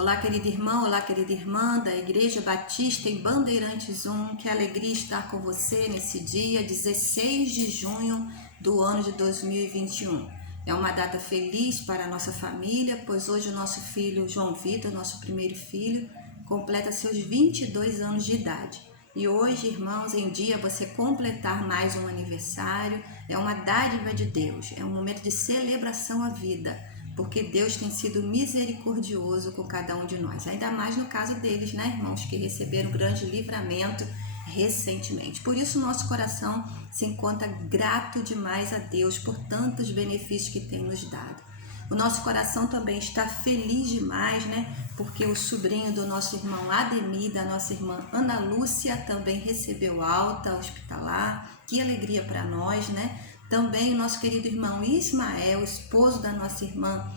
Olá, querido irmão, olá, querida irmã da Igreja Batista em Bandeirantes 1. Que alegria estar com você nesse dia 16 de junho do ano de 2021. É uma data feliz para a nossa família, pois hoje o nosso filho João Vitor, nosso primeiro filho, completa seus 22 anos de idade. E hoje, irmãos, em dia você completar mais um aniversário é uma dádiva de Deus, é um momento de celebração à vida, porque Deus tem sido misericordioso com cada um de nós, ainda mais no caso deles, né, irmãos, que receberam grande livramento recentemente. Por isso, nosso coração se encontra grato demais a Deus por tantos benefícios que tem nos dado. O nosso coração também está feliz demais, né? Porque o sobrinho do nosso irmão Ademir, da nossa irmã Ana Lúcia, também recebeu alta hospitalar. Que alegria para nós, né? Também o nosso querido irmão Ismael, esposo da nossa irmã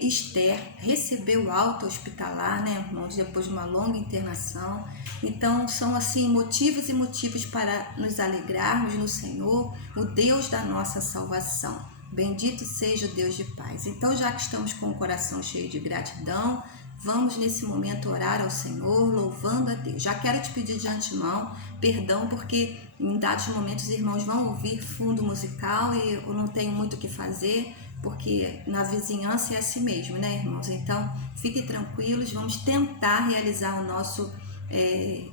Esther, recebeu alta hospitalar, né, irmãos, depois de uma longa internação. Então, são assim motivos e motivos para nos alegrarmos no Senhor, o Deus da nossa salvação. Bendito seja o Deus de paz. Então, já que estamos com o coração cheio de gratidão, vamos nesse momento orar ao Senhor, louvando a Deus. Já quero te pedir de antemão perdão, porque em dados momentos os irmãos vão ouvir fundo musical e eu não tenho muito o que fazer, porque na vizinhança é assim mesmo, né, irmãos? Então, fiquem tranquilos, vamos tentar realizar o nosso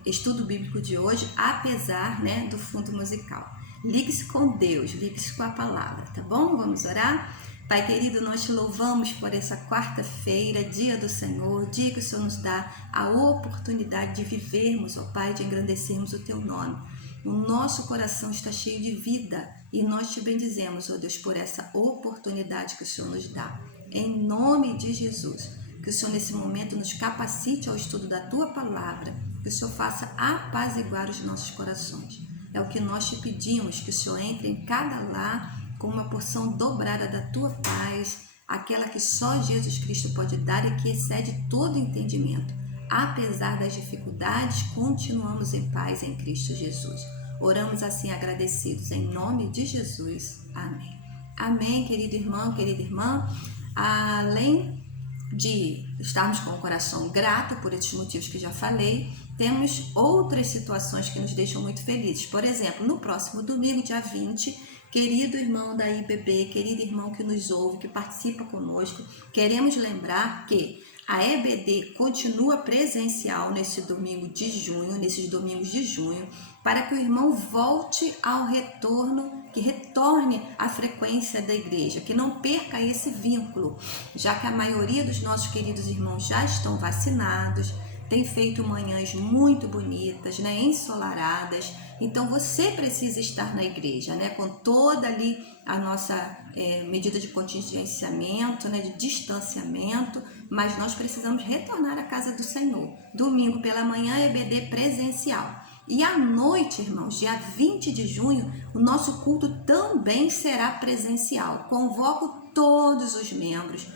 estudo bíblico de hoje, apesar, né, do fundo musical. Ligue-se com Deus, ligue-se com a palavra, tá bom? Vamos orar? Pai querido, nós te louvamos por essa quarta-feira, dia do Senhor, dia que o Senhor nos dá a oportunidade de vivermos, ó Pai, de engrandecermos o teu nome. O nosso coração está cheio de vida e nós te bendizemos, ó Deus, por essa oportunidade que o Senhor nos dá. Em nome de Jesus, que o Senhor nesse momento nos capacite ao estudo da tua palavra, que o Senhor faça apaziguar os nossos corações. É o que nós te pedimos, que o Senhor entre em cada lar com uma porção dobrada da tua paz, aquela que só Jesus Cristo pode dar e que excede todo entendimento. Apesar das dificuldades, continuamos em paz em Cristo Jesus. Oramos assim agradecidos, em nome de Jesus. Amém. Amém, querido irmão, querida irmã. Além de estarmos com o coração grato por esses motivos que já falei, temos outras situações que nos deixam muito felizes. Por exemplo, no próximo domingo, dia 20, querido irmão da IBB, querido irmão que nos ouve, que participa conosco, queremos lembrar que a EBD continua presencial nesses domingos de junho, para que o irmão volte ao retorno, que retorne à frequência da igreja, que não perca esse vínculo, já que a maioria dos nossos queridos irmãos já estão vacinados, tem feito manhãs muito bonitas, né, ensolaradas. Então você precisa estar na igreja, né, com toda ali a nossa medida de contingenciamento, né, de distanciamento, mas nós precisamos retornar à casa do Senhor. Domingo pela manhã, EBD presencial. E à noite, irmãos, dia 20 de junho, o nosso culto também será presencial. Convoco todos os membros,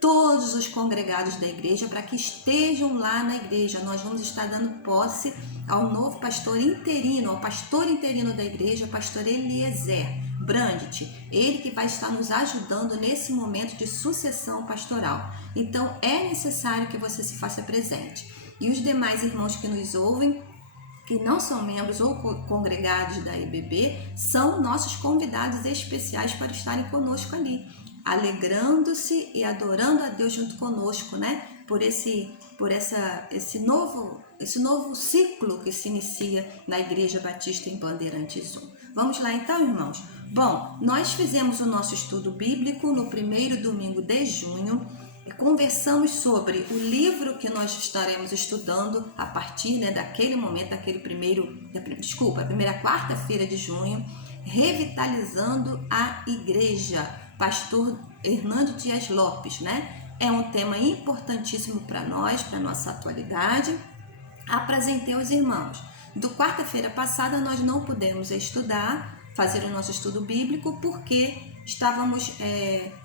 todos os congregados da igreja para que estejam lá na igreja. Nós vamos estar dando posse ao novo pastor interino, ao pastor interino da igreja, pastor Eliezer Brandt, ele que vai estar nos ajudando nesse momento de sucessão pastoral. Então é necessário que você se faça presente. E os demais irmãos que nos ouvem, que não são membros ou congregados da IBB, são nossos convidados especiais para estarem conosco ali, alegrando-se e adorando a Deus junto conosco, né? Por esse novo ciclo que se inicia na Igreja Batista em Bandeirantes 1. Vamos lá então, irmãos? Bom, nós fizemos o nosso estudo bíblico no primeiro domingo de junho e conversamos sobre o livro que nós estaremos estudando a partir, né, daquele momento, a primeira quarta-feira de junho, Revitalizando a Igreja, pastor Hernando Dias Lopes, né? É um tema importantíssimo para nós, para nossa atualidade. Apresentei aos irmãos. Do quarta-feira passada nós não pudemos estudar, fazer o nosso estudo bíblico, porque estávamos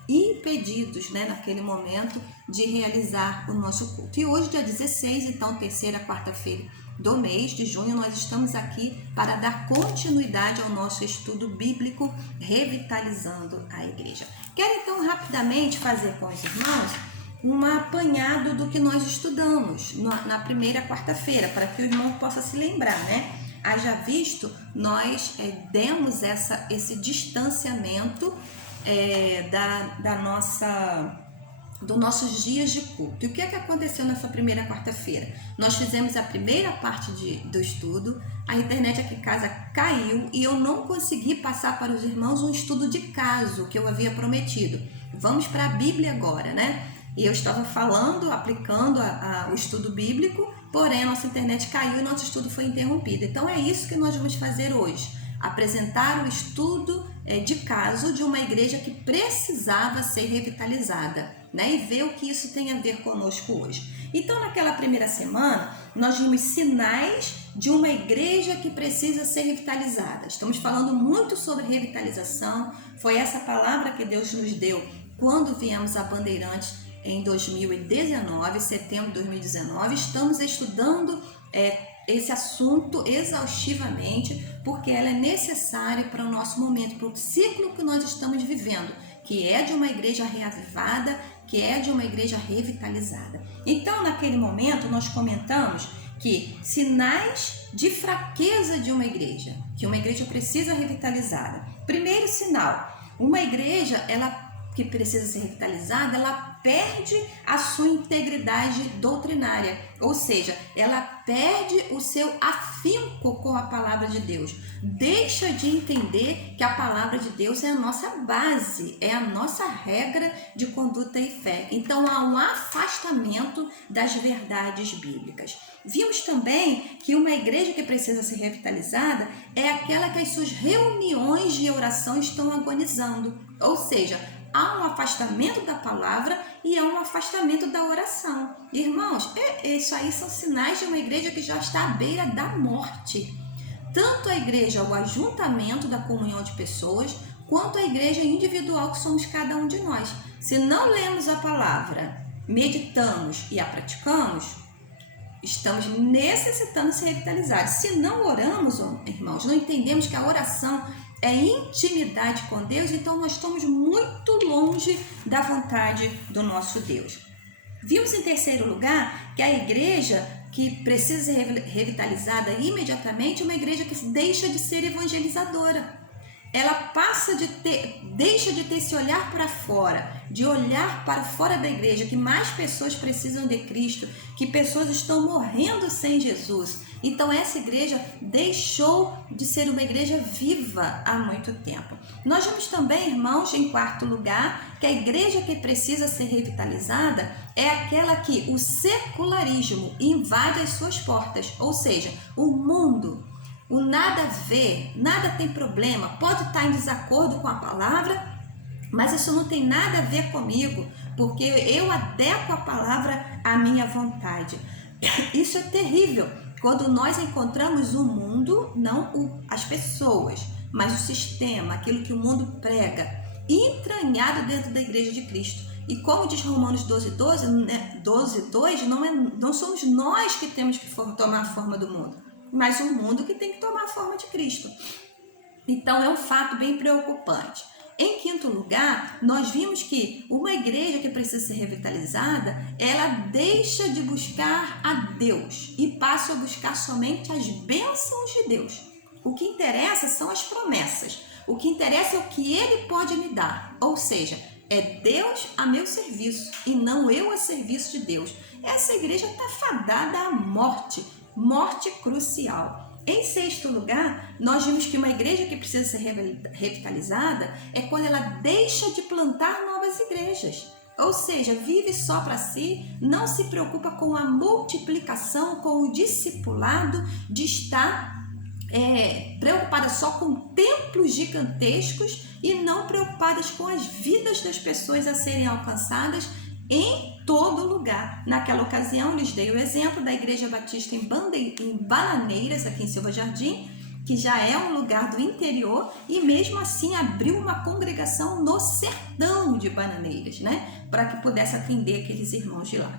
impedidos, né, naquele momento de realizar o nosso culto. E hoje, dia 16, então terceira quarta-feira do mês de junho, nós estamos aqui para dar continuidade ao nosso estudo bíblico, revitalizando a igreja. Quero então rapidamente fazer com os irmãos um apanhado do que nós estudamos na primeira quarta-feira, para que o irmão possa se lembrar, né? Haja visto, nós demos esse distanciamento dos nossos dias de culto. E o que é que aconteceu nessa primeira quarta-feira? Nós fizemos a primeira parte do estudo, a internet aqui em casa caiu e eu não consegui passar para os irmãos um estudo de caso que eu havia prometido. Vamos para a Bíblia agora, né? E eu estava aplicando o estudo bíblico, porém a nossa internet caiu e nosso estudo foi interrompido. Então é isso que nós vamos fazer hoje, apresentar o estudo de caso de uma igreja que precisava ser revitalizada, né? E ver o que isso tem a ver conosco hoje. Então naquela primeira semana nós vimos sinais de uma igreja que precisa ser revitalizada. Estamos falando muito sobre revitalização, foi essa palavra que Deus nos deu quando viemos a Bandeirantes em 2019, setembro de 2019, estamos estudando esse assunto exaustivamente, porque ela é necessária para o nosso momento, para o ciclo que nós estamos vivendo, que é de uma igreja reavivada, que é de uma igreja revitalizada. Então, naquele momento, nós comentamos que sinais de fraqueza de uma igreja, que uma igreja precisa revitalizada. Primeiro sinal, uma igreja, que precisa ser revitalizada, ela perde a sua integridade doutrinária, ou seja, ela perde o seu afinco com a palavra de Deus, deixa de entender que a palavra de Deus é a nossa base, é a nossa regra de conduta e fé. Então há um afastamento das verdades bíblicas. Vimos também que uma igreja que precisa ser revitalizada é aquela que as suas reuniões de oração estão agonizando, ou seja, há um afastamento da palavra e há um afastamento da oração. Irmãos, isso aí são sinais de uma igreja que já está à beira da morte. Tanto a igreja, o ajuntamento da comunhão de pessoas, quanto a igreja individual que somos cada um de nós. Se não lemos a palavra, meditamos e a praticamos, estamos necessitando ser revitalizados. Se não oramos, irmãos, não entendemos que a oração é intimidade com Deus, então nós estamos muito longe da vontade do nosso Deus. Vimos em terceiro lugar que a igreja que precisa ser revitalizada imediatamente é uma igreja que deixa de ser evangelizadora. Ela deixa de ter esse olhar para fora, de olhar para fora da igreja, que mais pessoas precisam de Cristo, que pessoas estão morrendo sem Jesus. Então essa igreja deixou de ser uma igreja viva há muito tempo. Nós vimos também, irmãos, em quarto lugar, que a igreja que precisa ser revitalizada é aquela que o secularismo invade as suas portas, ou seja, o mundo, o nada a ver, nada tem problema, pode estar em desacordo com a palavra, mas isso não tem nada a ver comigo, porque eu adequo a palavra à minha vontade. Isso é terrível, quando nós encontramos o mundo, não as pessoas, mas o sistema, aquilo que o mundo prega, entranhado dentro da igreja de Cristo. E como diz Romanos 12:2, não somos nós que temos que tomar a forma do mundo, mas o mundo que tem que tomar a forma de Cristo. Então é um fato bem preocupante. Em quinto lugar, nós vimos que uma igreja que precisa ser revitalizada, ela deixa de buscar a Deus e passa a buscar somente as bênçãos de Deus. O que interessa são as promessas. O que interessa é o que Ele pode me dar. Ou seja, é Deus a meu serviço e não eu a serviço de Deus. Essa igreja está fadada à morte, morte crucial. Em sexto lugar, nós vimos que uma igreja que precisa ser revitalizada é quando ela deixa de plantar novas igrejas. Ou seja, vive só para si, não se preocupa com a multiplicação, com o discipulado, de estar preocupada só com templos gigantescos e não preocupadas com as vidas das pessoas a serem alcançadas em todo lugar. Naquela ocasião, lhes dei o exemplo da Igreja Batista em Bananeiras, aqui em Silva Jardim, que já é um lugar do interior, e mesmo assim abriu uma congregação no sertão de Bananeiras, né? Para que pudesse atender aqueles irmãos de lá.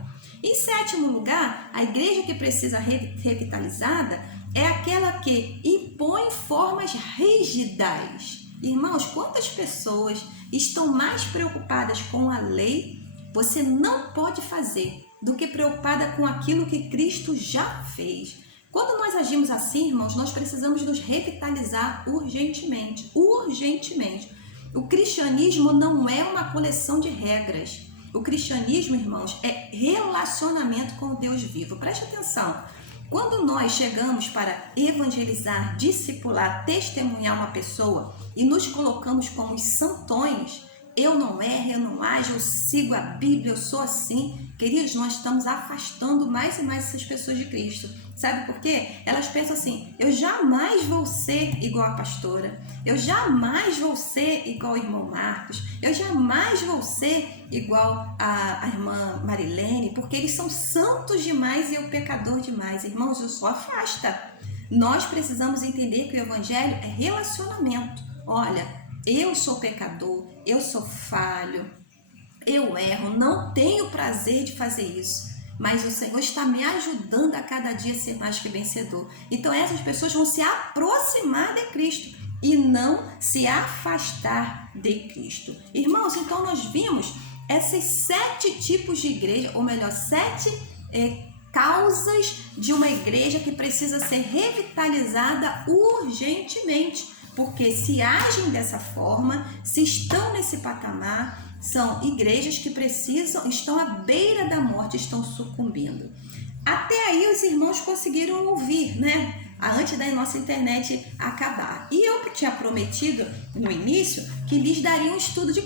Em sétimo lugar, a igreja que precisa revitalizada é aquela que impõe formas rígidas. Irmãos, quantas pessoas estão mais preocupadas com a lei você não pode fazer do que preocupada com aquilo que Cristo já fez. Quando nós agimos assim, irmãos, nós precisamos nos revitalizar urgentemente. Urgentemente. O cristianismo não é uma coleção de regras. O cristianismo, irmãos, é relacionamento com o Deus vivo. Preste atenção. Quando nós chegamos para evangelizar, discipular, testemunhar uma pessoa e nos colocamos como os santões, eu não erro, eu não ajo, eu sigo a Bíblia, eu sou assim. Queridos, nós estamos afastando mais e mais essas pessoas de Cristo. Sabe por quê? Elas pensam assim, eu jamais vou ser igual a pastora, eu jamais vou ser igual ao irmão Marcos, eu jamais vou ser igual a irmã Marilene, porque eles são santos demais e eu pecador demais. Irmãos, isso afasta. Nós precisamos entender que o evangelho é relacionamento. Olha, eu sou pecador, eu sou falho, eu erro, não tenho prazer de fazer isso, mas o Senhor está me ajudando a cada dia a ser mais que vencedor. Então essas pessoas vão se aproximar de Cristo e não se afastar de Cristo. Irmãos, então nós vimos esses 7 tipos de igreja, ou melhor, 7 causas de uma igreja que precisa ser revitalizada urgentemente. Porque se agem dessa forma, se estão nesse patamar, são igrejas que estão à beira da morte, estão sucumbindo. Até aí os irmãos conseguiram ouvir, né? Antes da nossa internet acabar. E eu tinha prometido no início que lhes daria um estudo de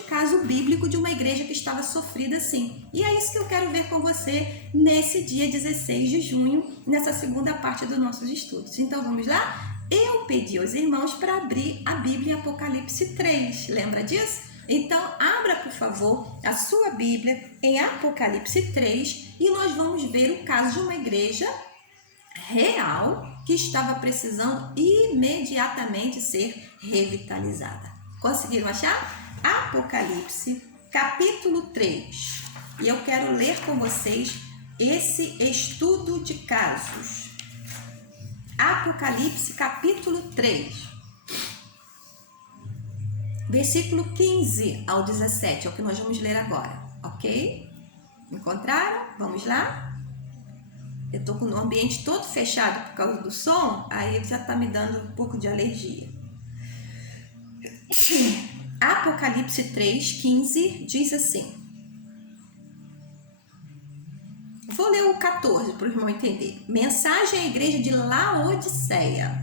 caso bíblico de uma igreja que estava sofrida assim. E é isso que eu quero ver com você nesse dia 16 de junho, nessa segunda parte dos nossos estudos. Então vamos lá? Eu pedi aos irmãos para abrir a Bíblia em Apocalipse 3, lembra disso? Então, abra, por favor, a sua Bíblia em Apocalipse 3 e nós vamos ver o caso de uma igreja real que estava precisando imediatamente ser revitalizada. Conseguiram achar? Apocalipse, capítulo 3. E eu quero ler com vocês esse estudo de casos. Apocalipse, capítulo 3, versículo 15 ao 17, é o que nós vamos ler agora, ok? Encontraram? Vamos lá? Eu estou com o ambiente todo fechado por causa do som, aí já está me dando um pouco de alergia. Apocalipse 3, 15 diz assim. Vou ler o 14 para o irmão entender. Mensagem à igreja de Laodiceia.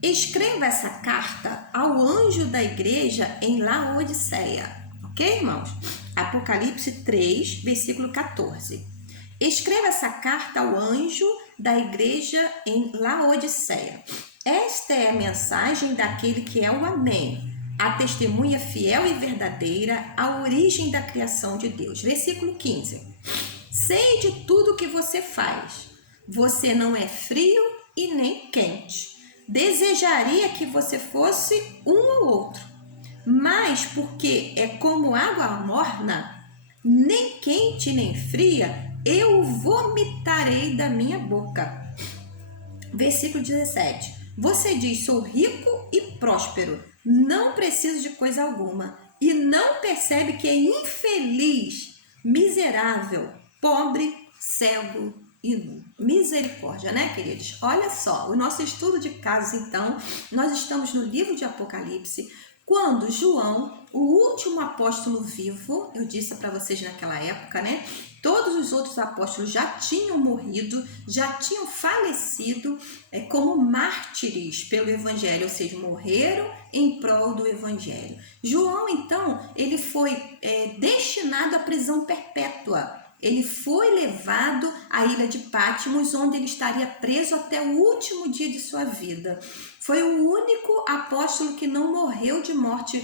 Escreva essa carta ao anjo da igreja em Laodiceia. Ok, irmãos? Apocalipse 3, versículo 14. Escreva essa carta ao anjo da igreja em Laodiceia. Esta é a mensagem daquele que é o Amém, a testemunha fiel e verdadeira, a origem da criação de Deus. Versículo 15. Sei de tudo que você faz. Você não é frio e nem quente. Desejaria que você fosse um ou outro. Mas porque é como água morna, nem quente nem fria, eu vomitarei da minha boca. Versículo 17. Você diz, sou rico e próspero, não preciso de coisa alguma. E não percebe que é infeliz, miserável, pobre, cego e nu. Misericórdia, né, queridos? Olha só, o nosso estudo de casos, então, nós estamos no livro de Apocalipse, quando João, o último apóstolo vivo, eu disse para vocês naquela época, né? Todos os outros apóstolos já tinham morrido, já tinham falecido como mártires pelo evangelho, ou seja, morreram em prol do evangelho. João, então, ele foi destinado à prisão perpétua. Ele foi levado à ilha de Patmos, onde ele estaria preso até o último dia de sua vida. Foi o único apóstolo que não morreu de morte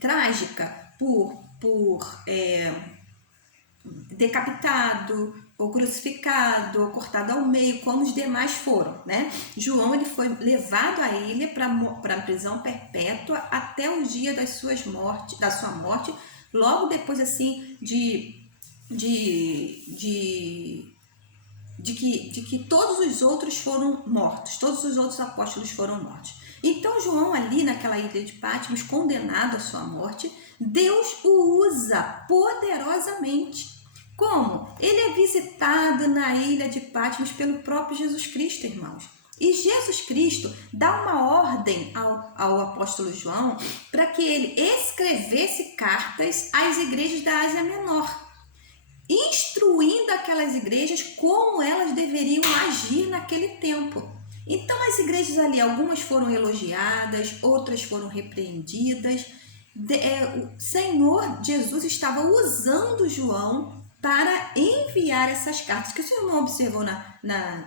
trágica por decapitado, ou crucificado, ou cortado ao meio, como os demais foram, né? João, ele foi levado à ilha para a prisão perpétua até o dia da sua morte, logo depois assim de que todos os outros foram mortos, todos os outros apóstolos foram mortos. Então João ali naquela ilha de Patmos, condenado à sua morte, Deus o usa poderosamente. Como? Ele é visitado na ilha de Patmos pelo próprio Jesus Cristo, irmãos. E Jesus Cristo dá uma ordem ao apóstolo João para que ele escrevesse cartas às igrejas da Ásia Menor, instruindo aquelas igrejas como elas deveriam agir naquele tempo. Então as igrejas ali, algumas foram elogiadas, outras foram repreendidas. O Senhor Jesus estava usando João para enviar essas cartas, que o Senhor não observou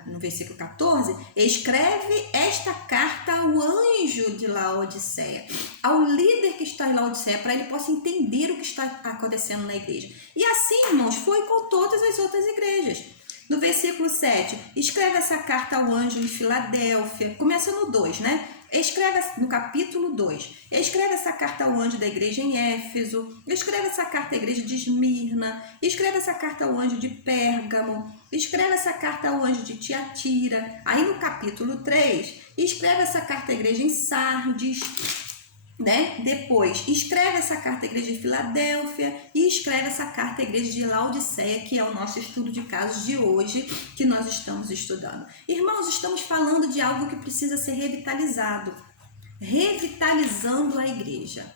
no versículo 14, escreve esta carta ao anjo de Laodiceia, ao líder que está em Laodiceia, para ele possa entender o que está acontecendo na igreja. E assim, irmãos, foi com todas as outras igrejas. No versículo 7, escreve essa carta ao anjo de Filadélfia, começa no 2, né? Escreve no capítulo 2, escreve essa carta ao anjo da igreja em Éfeso, escreve essa carta à igreja de Esmirna, escreve essa carta ao anjo de Pérgamo, escreve essa carta ao anjo de Tiatira. Aí no capítulo 3, escreve essa carta à igreja em Sardes, né? Depois, escreve essa carta à igreja de Filadélfia e escreve essa carta à igreja de Laodiceia, que é o nosso estudo de casos de hoje, que nós estamos estudando. Irmãos, estamos falando de algo que precisa ser revitalizado, revitalizando a igreja.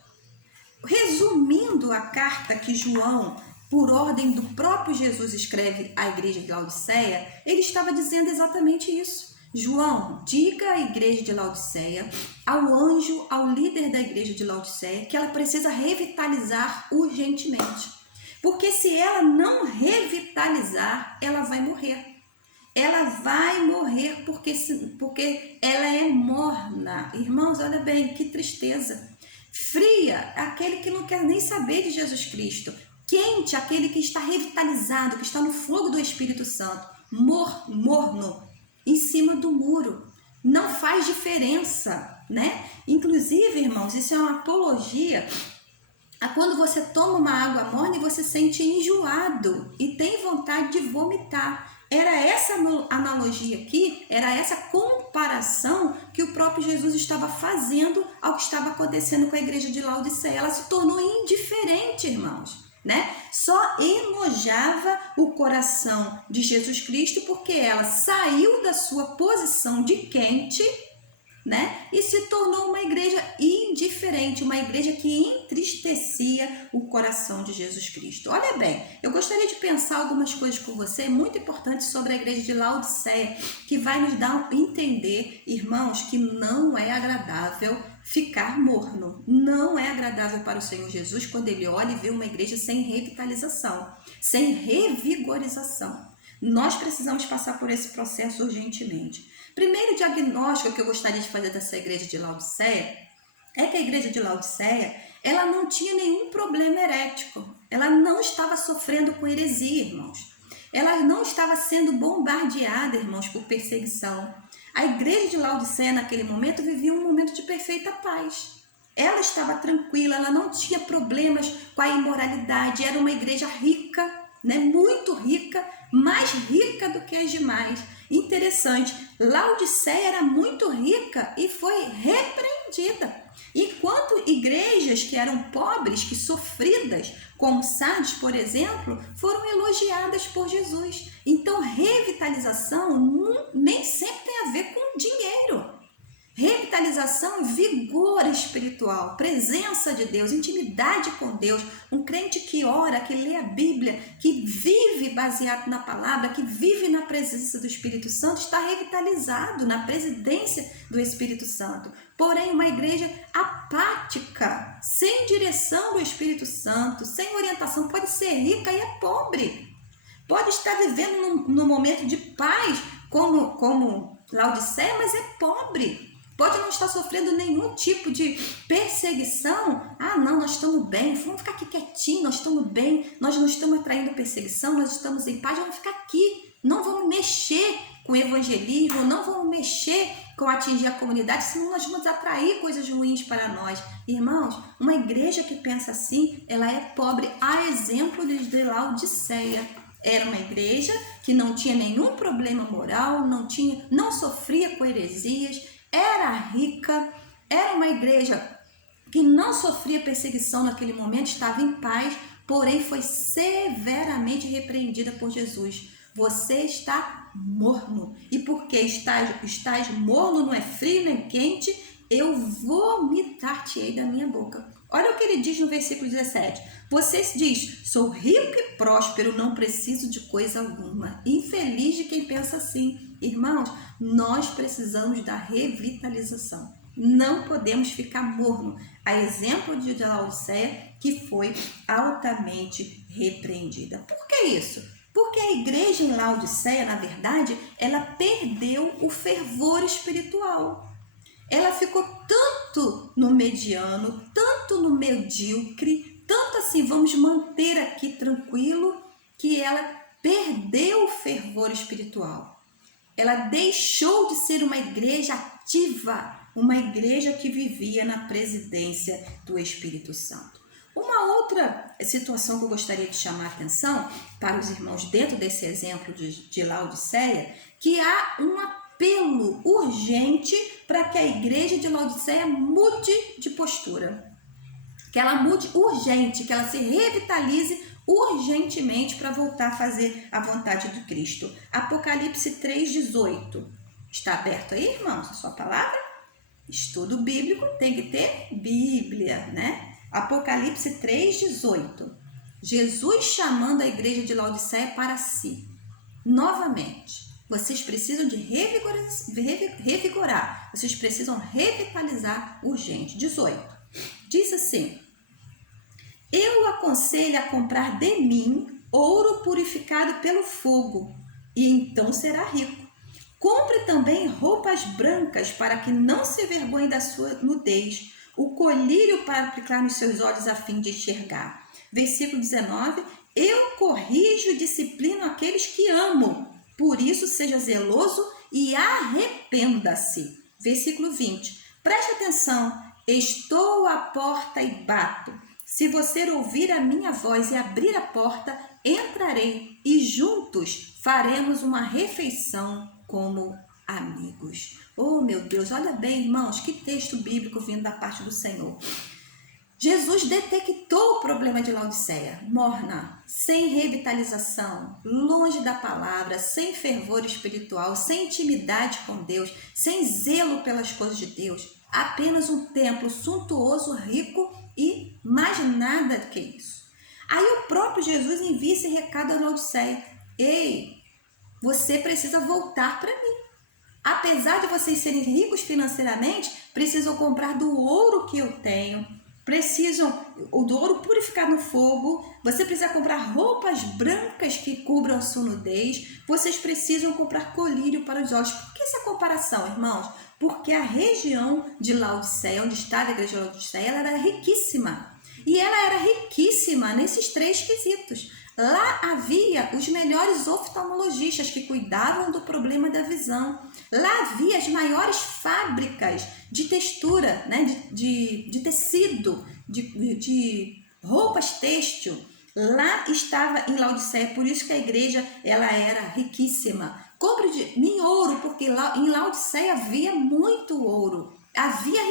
Resumindo a carta que João, por ordem do próprio Jesus, escreve à igreja de Laodiceia, ele estava dizendo exatamente isso. João, diga à igreja de Laodiceia, ao anjo, ao líder da igreja de Laodiceia, que ela precisa revitalizar urgentemente. Porque se ela não revitalizar, ela vai morrer. Ela vai morrer porque ela é morna. Irmãos, olha bem, que tristeza. Fria, aquele que não quer nem saber de Jesus Cristo. Quente, aquele que está revitalizado, que está no fogo do Espírito Santo. Morno, em cima do muro. Não faz diferença, né? Inclusive, irmãos, isso é uma apologia a quando você toma uma água morna e você sente enjoado e tem vontade de vomitar. Era essa analogia aqui, era essa comparação que o próprio Jesus estava fazendo ao que estava acontecendo com a igreja de Laodiceia. Ela se tornou indiferente, irmãos, né? Só enojava o coração de Jesus Cristo porque ela saiu da sua posição de quente, né? E se tornou uma igreja indiferente, uma igreja que entristecia o coração de Jesus Cristo. Olha bem, eu gostaria de pensar algumas coisas com você muito importantes sobre a igreja de Laodiceia, que vai nos dar a entender, irmãos, que não é agradável ficar morno. Não é agradável para o Senhor Jesus quando ele olha e vê uma igreja sem revitalização, sem revigorização. Nós precisamos passar por esse processo urgentemente. Primeiro diagnóstico que eu gostaria de fazer dessa igreja de Laodiceia é que a igreja de Laodiceia, ela não tinha nenhum problema herético. Ela não estava sofrendo com heresia, irmãos. Ela não estava sendo bombardeada, irmãos, por perseguição. A igreja de Laodiceia, naquele momento, vivia um momento de perfeita paz. Ela estava tranquila, ela não tinha problemas com a imoralidade. Era uma igreja rica, né? Muito rica, mais rica do que as demais. Interessante, Laodiceia era muito rica e foi repreendida. Enquanto igrejas que eram pobres, que sofridas, como Sardes, por exemplo, foram elogiadas por Jesus. Então, revitalização nem sempre tem a ver com dinheiro. Revitalização, vigor espiritual, presença de Deus, intimidade com Deus, um crente que ora, que lê a Bíblia, que vive baseado na palavra, que vive na presença do Espírito Santo, está revitalizado na presidência do Espírito Santo. Porém, uma igreja apática, sem direção do Espírito Santo, sem orientação, pode ser rica e é pobre. Pode estar vivendo num momento de paz, como Laodiceia, mas é pobre. Pode não estar sofrendo nenhum tipo de perseguição. Ah, não, nós estamos bem, vamos ficar aqui quietinho, nós estamos bem, nós não estamos atraindo perseguição, nós estamos em paz, vamos ficar aqui. Não vamos mexer com o evangelismo, não vamos mexer com atingir a comunidade, senão nós vamos atrair coisas ruins para nós. Irmãos, uma igreja que pensa assim, ela é pobre. A exemplo de Laodiceia. Era uma igreja que não tinha nenhum problema moral, não sofria com heresias, era rica, Era uma igreja que não sofria perseguição naquele momento, estava em paz, porém foi severamente repreendida por Jesus. Você está morno. E porque estás morno, não é frio nem quente, eu vomitar-te-ei da minha boca. Olha o que ele diz no versículo 17. Você diz, sou rico e próspero, não preciso de coisa alguma. Infeliz de quem pensa assim. Irmãos, nós precisamos da revitalização. Não podemos ficar morno. A exemplo de Laodiceia, que foi altamente repreendida. Por que isso? Porque a igreja em Laodiceia, na verdade, ela perdeu o fervor espiritual. Ela ficou tanto no mediano, tanto no medíocre, tanto assim, vamos manter aqui tranquilo, que ela perdeu o fervor espiritual. Ela deixou de ser uma igreja ativa, uma igreja que vivia na presidência do Espírito Santo. Uma outra situação que eu gostaria de chamar a atenção para os irmãos dentro desse exemplo de Laodiceia, que há um apelo urgente para que a igreja de Laodiceia mude de postura. Que ela mude urgente, que ela se revitalize urgentemente para voltar a fazer a vontade de Cristo. Apocalipse 3,18. Está aberto aí, irmãos, a sua palavra? Estudo bíblico tem que ter Bíblia, né? Apocalipse 3,18. Jesus chamando a igreja de Laodiceia para si. Novamente, vocês precisam de revigorar. Vocês precisam revitalizar urgente. 18. Diz assim: eu o aconselho a comprar de mim ouro purificado pelo fogo, e então será rico. Compre também roupas brancas para que não se envergonhe da sua nudez, o colírio para aplicar nos seus olhos a fim de enxergar. Versículo 19, eu corrijo e disciplino aqueles que amo, por isso seja zeloso e arrependa-se. Versículo 20, preste atenção, estou à porta e bato. Se você ouvir a minha voz e abrir a porta, entrarei e juntos faremos uma refeição como amigos. Oh, meu Deus, olha bem, irmãos, que texto bíblico vindo da parte do Senhor. Jesus detectou o problema de Laodiceia, morna, sem revitalização, longe da palavra, sem fervor espiritual, sem intimidade com Deus, sem zelo pelas coisas de Deus, apenas um templo suntuoso, rico e mais nada que isso. Aí o próprio Jesus envia esse recado a Laodiceia: ei, você precisa voltar para mim. Apesar de vocês serem ricos financeiramente, precisam comprar do ouro que eu tenho, precisam do ouro purificado no fogo, você precisa comprar roupas brancas que cubram a sua nudez, vocês precisam comprar colírio para os olhos. Por que essa comparação, irmãos? Porque a região de Laodiceia, onde estava a igreja de Laodiceia, ela era riquíssima. E ela era riquíssima nesses três quesitos. Lá havia os melhores oftalmologistas que cuidavam do problema da visão. Lá havia as maiores fábricas de textura, né? de tecido, de roupas têxtil. Lá estava em Laodiceia, por isso que a igreja ela era riquíssima. Compre em ouro, porque lá em Laodiceia havia muito ouro. Havia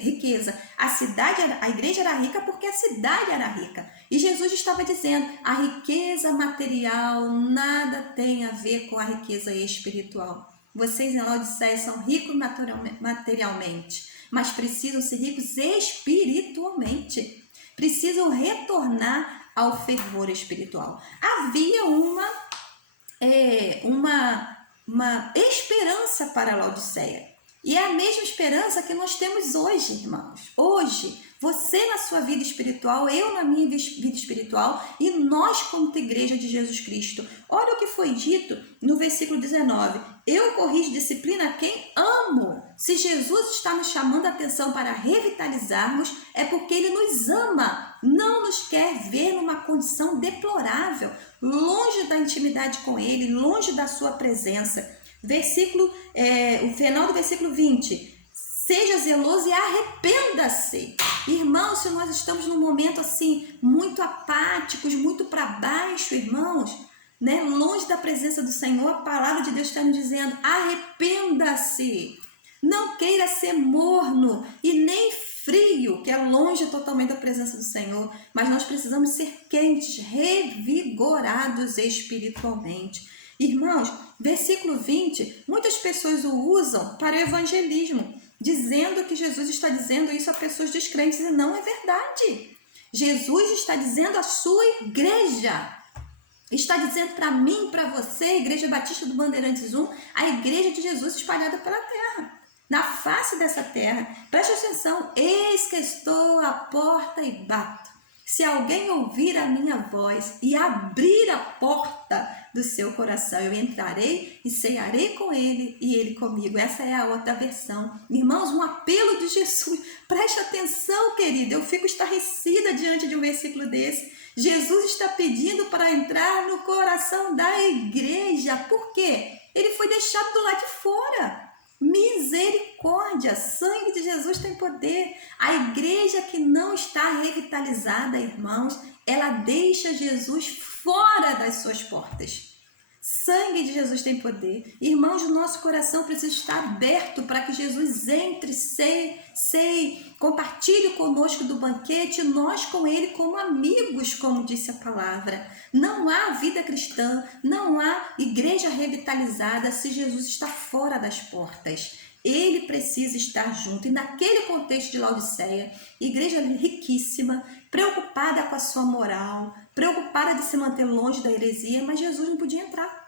riqueza. A igreja era rica porque a cidade era rica. E Jesus estava dizendo, a riqueza material nada tem a ver com a riqueza espiritual. Vocês em Laodiceia são ricos materialmente, mas precisam ser ricos espiritualmente. Precisam retornar ao fervor espiritual. Havia uma esperança para Laodiceia. E é a mesma esperança que nós temos hoje, irmãos. Hoje, você na sua vida espiritual, eu na minha vida espiritual e nós como igreja de Jesus Cristo. Olha o que foi dito no versículo 19. Eu corrijo disciplina quem amo. Se Jesus está nos chamando a atenção para revitalizarmos, é porque Ele nos ama. Não nos quer ver numa condição deplorável, longe da intimidade com Ele, longe da sua presença. O final do versículo 20, seja zeloso e arrependa-se. Irmãos, se nós estamos num momento assim, muito apáticos, muito para baixo, irmãos, longe da presença do Senhor, a palavra de Deus está nos dizendo, arrependa-se. Não queira ser morno e nem frio, que é longe totalmente da presença do Senhor, mas nós precisamos ser quentes, revigorados espiritualmente. Irmãos, versículo 20, muitas pessoas o usam para o evangelismo, dizendo que Jesus está dizendo isso a pessoas descrentes, e não é verdade. Jesus está dizendo à sua igreja, está dizendo para mim, para você, Igreja Batista do Bandeirantes 1, a igreja de Jesus espalhada pela terra, na face dessa terra. Preste atenção, eis que estou à porta e bato. Se alguém ouvir a minha voz e abrir a porta do seu coração, eu entrarei e cearei com ele e ele comigo. Essa é a outra versão. Irmãos, um apelo de Jesus. Preste atenção, querido. Eu fico estarrecida diante de um versículo desse. Jesus está pedindo para entrar no coração da igreja. Por quê? Ele foi deixado do lado de fora. Misericórdia, sangue de Jesus tem poder. A igreja que não está revitalizada, irmãos, ela deixa Jesus fora das suas portas. Sangue de Jesus tem poder. Irmãos, o nosso coração precisa estar aberto para que Jesus entre, sei, compartilhe conosco do banquete, nós com ele como amigos, como disse a palavra. Não há vida cristã, não há igreja revitalizada se Jesus está fora das portas. Ele precisa estar junto. E naquele contexto de Laodiceia, igreja riquíssima, preocupada com a sua moral, preocupada de se manter longe da heresia, mas Jesus não podia entrar.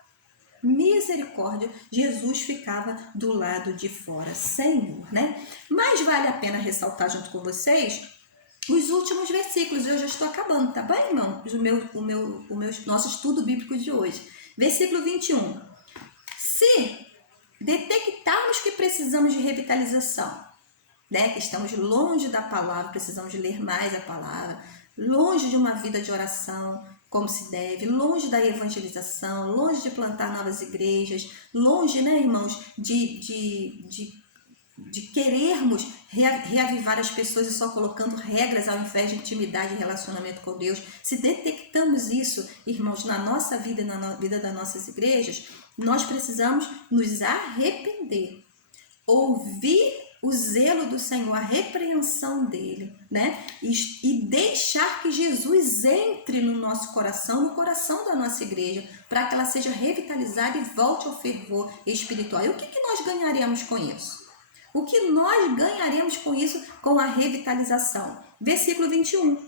Misericórdia, Jesus ficava do lado de fora, Senhor, né? Mas vale a pena ressaltar junto com vocês os últimos versículos. Eu já estou acabando, tá bem, irmão? Nosso estudo bíblico de hoje. Versículo 21. Se detectarmos que precisamos de revitalização, né? Que estamos longe da palavra, precisamos de ler mais a palavra, longe de uma vida de oração, como se deve, longe da evangelização, longe de plantar novas igrejas, longe, né, irmãos, de querermos reavivar as pessoas e só colocando regras ao invés de intimidade e relacionamento com Deus. Se detectamos isso, irmãos, na nossa vida e na vida das nossas igrejas, nós precisamos nos arrepender, ouvir o zelo do Senhor, a repreensão dele, né? E deixar que Jesus entre no nosso coração, no coração da nossa igreja, para que ela seja revitalizada e volte ao fervor espiritual. E o que nós ganharemos com isso? O que nós ganharemos com isso, com a revitalização? Versículo 21.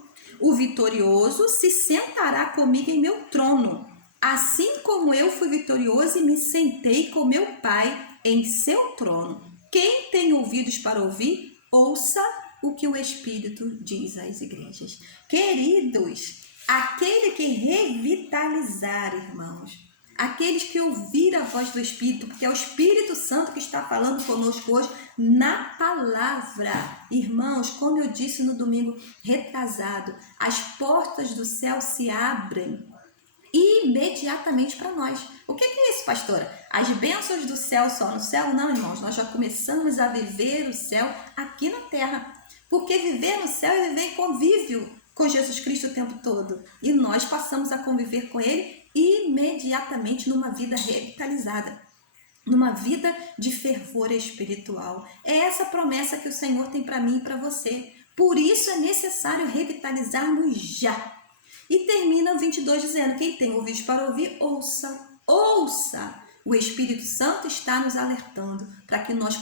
O vitorioso se sentará comigo em meu trono, assim como eu fui vitorioso e me sentei com meu Pai em seu trono. Quem tem ouvidos para ouvir, ouça o que o Espírito diz às igrejas. Queridos, aquele que revitalizar, irmãos, aqueles que ouvir a voz do Espírito, porque é o Espírito Santo que está falando conosco hoje na palavra. Irmãos, como eu disse no domingo retrasado, as portas do céu se abrem imediatamente para nós. O que é isso, pastora? As bênçãos do céu só no céu? Não, irmãos, nós já começamos a viver o céu aqui na terra, porque viver no céu é viver em convívio com Jesus Cristo o tempo todo, e nós passamos a conviver com ele imediatamente numa vida revitalizada, numa vida de fervor espiritual. É essa promessa que o Senhor tem para mim e para você. Por isso é necessário revitalizarmos já. E termina o 22 dizendo, quem tem ouvidos para ouvir, ouça, ouça. O Espírito Santo está nos alertando para que nós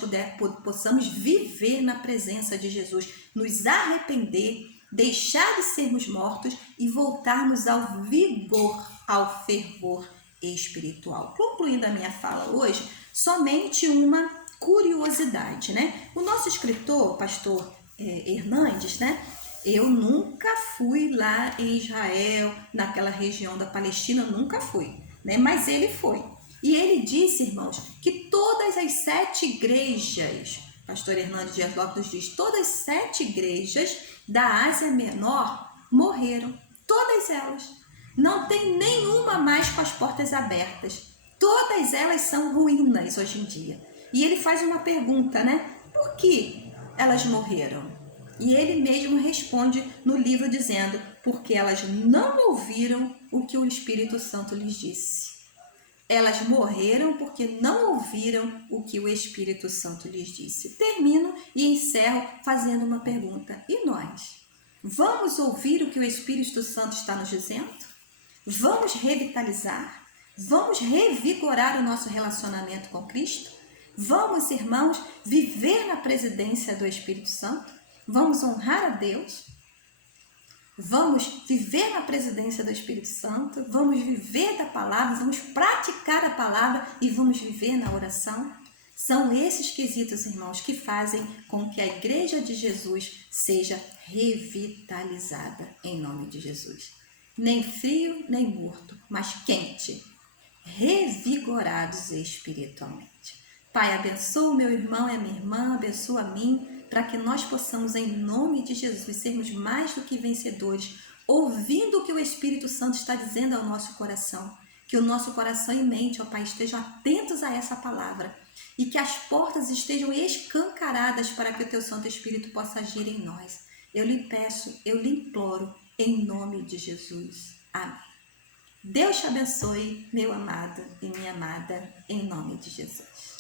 possamos viver na presença de Jesus, nos arrepender, deixar de sermos mortos e voltarmos ao vigor, ao fervor espiritual. Concluindo a minha fala hoje, somente uma curiosidade, né? O nosso escritor, pastor Hernandes, né? Eu nunca fui lá em Israel, naquela região da Palestina, nunca fui, né? Mas ele foi. E ele disse, irmãos, que todas as 7 igrejas, pastor Hernandes Dias Lopes diz, todas as 7 igrejas da Ásia Menor morreram. Todas elas. Não tem nenhuma mais com as portas abertas. Todas elas são ruínas hoje em dia. E ele faz uma pergunta, né? Por que elas morreram? E ele mesmo responde no livro dizendo, porque elas não ouviram o que o Espírito Santo lhes disse. Elas morreram porque não ouviram o que o Espírito Santo lhes disse. Termino e encerro fazendo uma pergunta. E nós? Vamos ouvir o que o Espírito Santo está nos dizendo? Vamos revitalizar? Vamos revigorar o nosso relacionamento com Cristo? Vamos, irmãos, viver na presidência do Espírito Santo? Vamos honrar a Deus? Vamos viver na presidência do Espírito Santo, vamos viver da palavra, vamos praticar a palavra e vamos viver na oração. São esses quesitos, irmãos, que fazem com que a Igreja de Jesus seja revitalizada em nome de Jesus. Nem frio, nem morto, mas quente, revigorados espiritualmente. Pai, abençoa o meu irmão e a minha irmã, abençoa a mim, para que nós possamos, em nome de Jesus, sermos mais do que vencedores, ouvindo o que o Espírito Santo está dizendo ao nosso coração. Que o nosso coração e mente, ó Pai, estejam atentos a essa palavra e que as portas estejam escancaradas para que o Teu Santo Espírito possa agir em nós. Eu lhe peço, eu lhe imploro, em nome de Jesus. Amém. Deus te abençoe, meu amado e minha amada, em nome de Jesus.